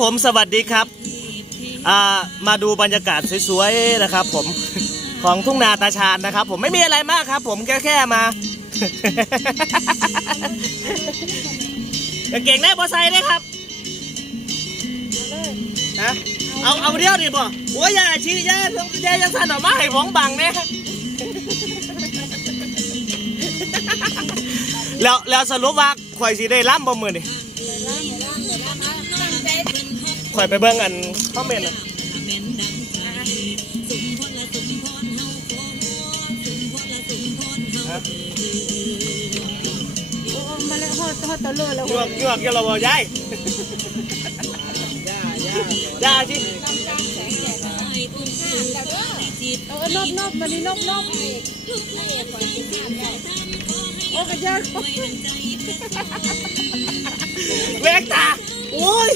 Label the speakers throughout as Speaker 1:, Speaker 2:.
Speaker 1: ผมสวัสดีครับมาดูบรรยากาศสวยๆนะครับ ผมของทุ่งนาตาชานนะครับ ผมไม่มีอะไรมากครับ ผมแค่แค่มากางเก่งได้บอไซได้ครับฮะเอาเอาเดียวดิบ่โอ้ยยาชี้ยาอย่าย่าสั่นออกมาให้ของบังเนี่ยแล้วแล้วสรุปว่าข่อยสิได้ล่ำบ่มือนี่ อยไปเบิ่งอันคอมเมนต์อะ
Speaker 2: โอ้มาแล้วฮอดฮอดตะเลือแล้ว
Speaker 1: หยวกหยวกเกี่ยวเราบ่ยายย่าชิ
Speaker 2: เออนบนบมานี่นบนบโอ้กระยา
Speaker 1: เวกตาโอ้ย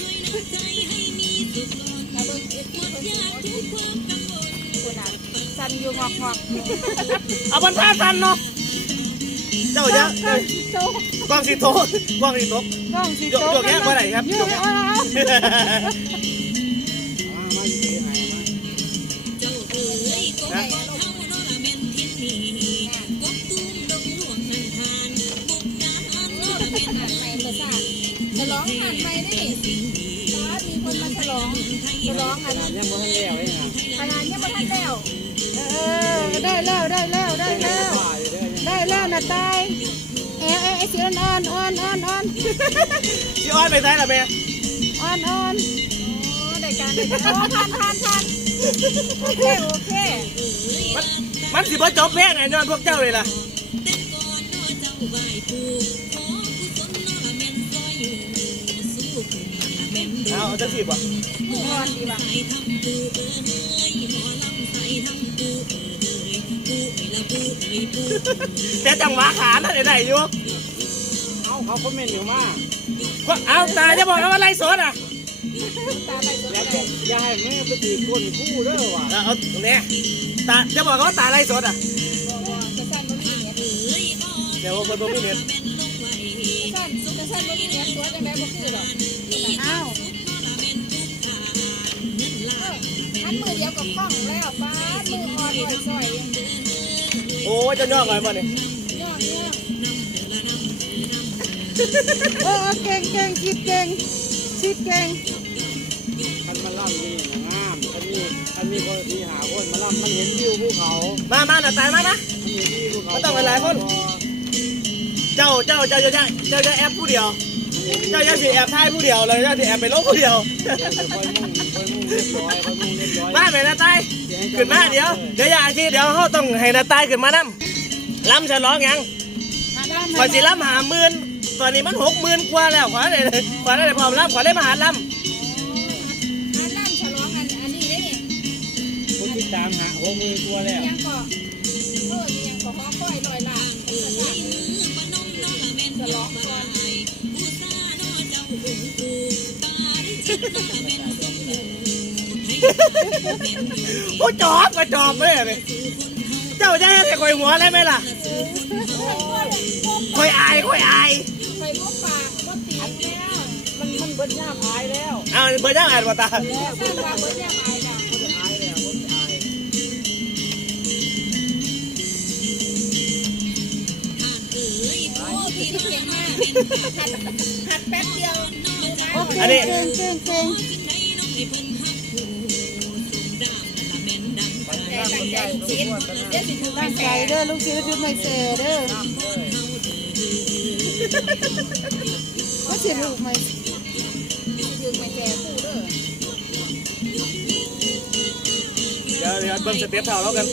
Speaker 2: สันอยู่งอกงอก
Speaker 1: เอาบรรทัดทันเนาะเจ้าอย่า
Speaker 2: ก้องสิโต
Speaker 1: กล้องสิโตกล้องสิโต
Speaker 2: ก้องสิ
Speaker 1: ยก
Speaker 2: โต
Speaker 1: ยกแค่เมื่อไหร่ครับ
Speaker 2: ย
Speaker 1: ย
Speaker 2: ก
Speaker 1: กแค่
Speaker 2: เอาเอ
Speaker 3: แล้ว
Speaker 4: ได้
Speaker 2: แล้วได้แล้วว่า
Speaker 3: อยู่เด้อยัง
Speaker 2: ได้แล้วนะตายเอ๊ะเอ๊ะเอ๊ะเสียงอ่อนอ่อนอ่อนอ่อน
Speaker 1: พี่อ้อนไปไหนล่ะแม่
Speaker 2: อ่อนอ่อน
Speaker 4: โอ้ได้การได้การโอ้ผ่านผ่านผ่านโอเคโอเค
Speaker 1: มันมันสิบ่จบเพลงไอ้ย้อนพวกเจ้าเลยล่ะเอาเอาจังสิบ่
Speaker 4: มืออ่อนดีว่ะ
Speaker 1: แต่จังหวะขาน่ะได้ได้อยู่
Speaker 3: เอ้าเขาคอมเมนต์อยู่มา
Speaker 1: ก็เอาตาจะบอกนะว่าไรสดอะ
Speaker 4: ตาไหลตัว
Speaker 3: แล้ว
Speaker 4: ไหล
Speaker 3: อย่าให้แม่ไปตีก้นคู่เด้อว่ะ
Speaker 1: เอาเอาเนี่ยตาจะบอกว่าตาไรสดอะ
Speaker 4: บ่บ่จะสั้นบ่มีเน็ต
Speaker 1: เดี๋ยวคนบ่มีเน็ต
Speaker 4: จะสั้นจะสั้นบ่มีเน็ตตัวจังได๋บ่คือหรอก
Speaker 2: อ้าว
Speaker 4: อันมือเดียวกับกล้องแล้วป้ามืออ่อนอ่อนซอยยัง
Speaker 1: โอ้ยจะย่อก่อนบ่เนี่ย
Speaker 4: ย่องย่อง
Speaker 2: เออเก่งเก่งคิดเก่งคิดเก่ง
Speaker 3: คันมาล่ำนี่นะงามคันมีคันมีคนที่หาคนมาล่ำมันเห็นวิวภูเขา
Speaker 1: มามาหน้าตายมานะ
Speaker 3: มันเห็นวิวภูเขา
Speaker 1: มันต้องหลายๆคน เจ้าเจ้าเจ้าเจ้าเจ้าเจ้าจะแอบผู้เดียว เจ้าจะสิแอบถ่ายผู้เดียวเลยเจ้าสิแอบไปลบผู้เดียว
Speaker 3: เดี๋ยวจะคอยมุ่งคอยมุ่งเรียบร้อยคอยมุ่งเรียบร้อย
Speaker 1: มาแม่หน้าตายขึ้นมาเดี๋ยวเดี๋ยวอย่าอาชีเดี๋ยวเขาต้องให้หน้าตายขึ้นมานํล้ำฉลองยังขอสิล้ำหาหมื่นตอนนี้มันหกหมื่นกว่าแล้วขอได้ขอได้พร้อมล้ำขอได้มาหาล้ำ
Speaker 4: อันนั้นฉลองอันอันนี้ได้นี่
Speaker 3: คนติดตามหาหกหมื่นตัวแล้ว
Speaker 4: ยังก็เออยังก็ฮ้อก้อยลอยล่า
Speaker 1: โอ้จอบก็จอบเลยนี่เจ้าจะให้คอยหัวอะไรไหมล่ะคอยอายคอยอาย
Speaker 4: ไปบ่ปากบ่ตีนแล้ว
Speaker 3: มันมันเบิดยามอายแล้ว
Speaker 1: เอาเบอร์จ้างอ่านมาตา
Speaker 4: สร้างว่าเบิดยามอายจ้ะ
Speaker 3: อายแล้วมันอาย
Speaker 4: โอ้พี่นี่เก่งมากหัดหัดแป๊บเดียวดูนะ ใจลูกศิษย์เดี๋ยวสิถูก
Speaker 2: ตั้ง
Speaker 4: แส
Speaker 2: ใจเด้อลูกศิษย์ทุกไม่เสเด้อก็สิลูกไม่
Speaker 4: ถึงไม่แสคู่เด้อ
Speaker 1: เดี๋ยวเดี๋ยวเบิ่งสเต็ปเท่าแล้วกัน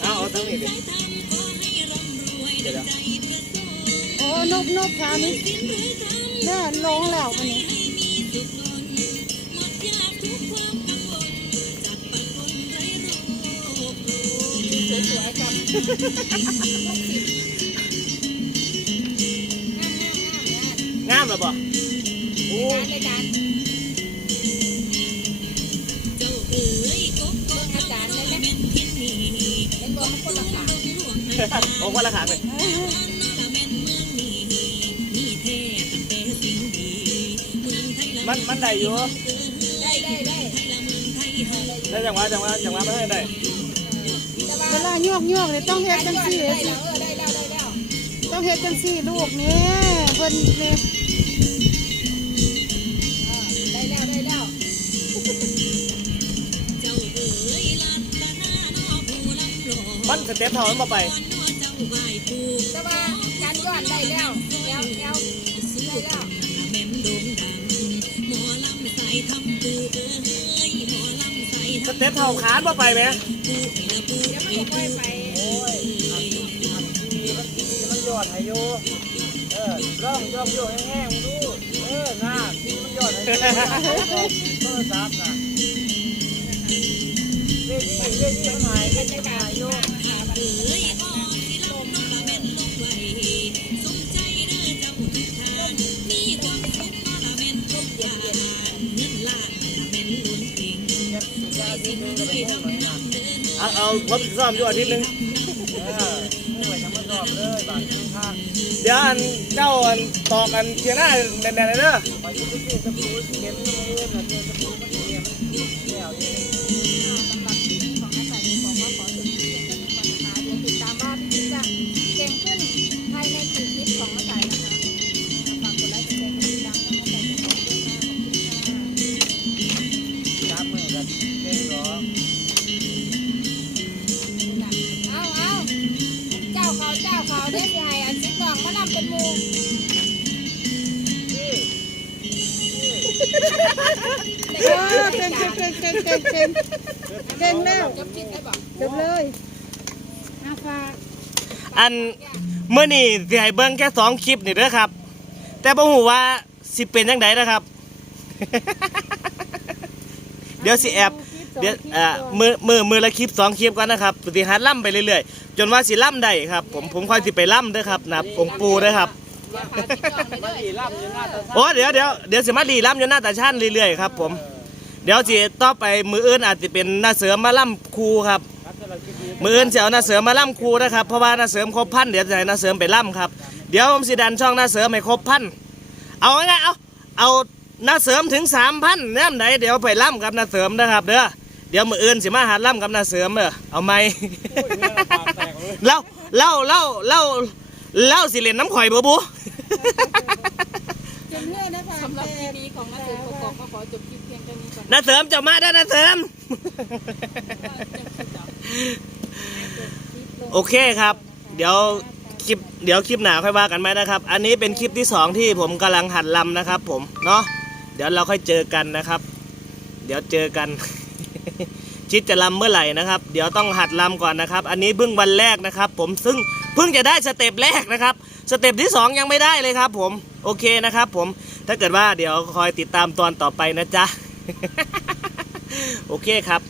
Speaker 1: เอาเอาทั้งนี้ดิเดี๋ยว
Speaker 2: โอ้นบนบขานี่เด้อลงแล้วอันนี้
Speaker 4: งามงามงามงาม
Speaker 1: งามหรอเปล่าโอ้
Speaker 4: การในการเบิ่งอาจารย์เลยนะเป็นตัวมันคนละขา
Speaker 1: โอ้คนละขาเลยมันมันได้อยู่
Speaker 4: ได้ได้ได้
Speaker 1: ได้จังหวะจังหวะจังหวะไม่ได้ได้
Speaker 2: ลาโยกโยกเลยต้องเฮ็ดจังซี่
Speaker 4: ได้แล้วได้แล้ว
Speaker 2: ต้องเฮ็ดจังซี่ลูกนี่เพิ่นนี่
Speaker 4: ได้แล้วได้แล้ว
Speaker 1: มันสเต็ปเท่ามันมาไป
Speaker 4: แต่ว่าการย้อนได้แล้วเอวเอวได้แล้ว
Speaker 1: สเต็ปเท่าขานมาไปไหม
Speaker 4: มันยไป
Speaker 3: โอ้ยอันอันทีมันทีมันยอดให้โยเออร่องย่องโยแห้งๆมึงดูเออหน้าทีมันยอดให้โยโทรศัพท์นะเวทีเวทีมันหายเวทีมันหายโย
Speaker 1: เอาเอาผมซ้อมอยู่อาทิตย์หนึง
Speaker 3: เออนี่ไว้ทำมันรอบเลยบาดข้าง
Speaker 1: เดี๋ยวอันเจ้าอันตอกกันเทียหน้าแน่นๆเลยเด้อ
Speaker 3: เออ
Speaker 4: เก่ง
Speaker 3: เก่ง
Speaker 4: เก่งเก่
Speaker 2: งเก่งเก่งเก่งแล้ว
Speaker 4: จบ
Speaker 2: เลยอาฝา
Speaker 1: อันเมื่อนี่สิให้เบิ่งแค่สองคลิปนี่เด้อครับ แต่บ่ฮู้ว่าสิเป็นจังไดนะครับ เดี๋ยวสิแอบเดี๋ยวเอ่อมือมือมือละคลิปสองคลิปก่อนนะครับสิหัดล่ำไปเรื่อยๆ จนว่าสิล่ำได้ครับ ผมผมค่อยสิไปล่ำเด้อครับนะองค์ปูเด้อครับ
Speaker 4: อย่าขาดสิบกล่องไป
Speaker 3: มัน
Speaker 4: เลย
Speaker 3: อีล่ำอยู่หน้าตา
Speaker 1: โอ้เดี๋ยวเดี๋ยวเดี๋ยวสิมารีล่ำอยู่หน้าตาชั่นเรื่อยๆครับ ผม เดี๋ยวสิต่อไปมืออื่นอาจจะเป็นหน้าเสือมาล่ำครูครับ
Speaker 3: ครับสำหรับคลิปนี้
Speaker 1: มืออื่นจะเอาหน้าเสือมาล่ำครูนะครับเพราะว่าหน้าเสือมครบพันเดี๋ยวจะให้หน้าเสือมไปล่ำครับเดี๋ยวผมสิดันช่องหน้าเสือไม่ครบพันเอาไงายๆเอาเอาหน้าเสือมถึงสามพันแน่ไหนเดี๋ยวไปล่ำกับหน้าเสือมนะครับเด้อเดี๋ยวมืออื่นสิมาหาล่ำกับหน้าเสือมเด้อเอาไหม
Speaker 3: โอ้ยเนื้อปากแตกเลย
Speaker 1: เล่าเล่าเล่าเล่าเล่าสิเล่นน้ำข่อยบูบู
Speaker 2: จบเลยนะคะ
Speaker 4: สำหรับคลิปนี้ของนักสืบกอกก็ขอจบคลิปเพียงเท่านี้ก่อน
Speaker 1: หน้าเสือมจะมาได้อหน้าเสือมโอเคครับ เดี๋ยวคลิปเดี๋ยวคลิปหนาค่อยว่ากันไหมนะครับ อันนี้เป็นคลิปที่สองที่ผมกำลังหัดลำนะครับ ผมเนาะเดี๋ยวเราค่อยเจอกันนะครับ เดี๋ยวเจอกัน ชิดจะลำเมื่อไหร่นะครับ เดี๋ยวต้องหัดลำก่อนนะครับ อันนี้เพิ่งวันแรกนะครับ ผมซึ่งเพิ่งจะได้สเต็ปแรกนะครับ สเต็ปที่สองยังไม่ได้เลยครับ ผมโอเคนะครับผมถ้าเกิดว่าเดี๋ยวคอยติดตามตอนต่อไปนะจ๊ะ โอเคครับ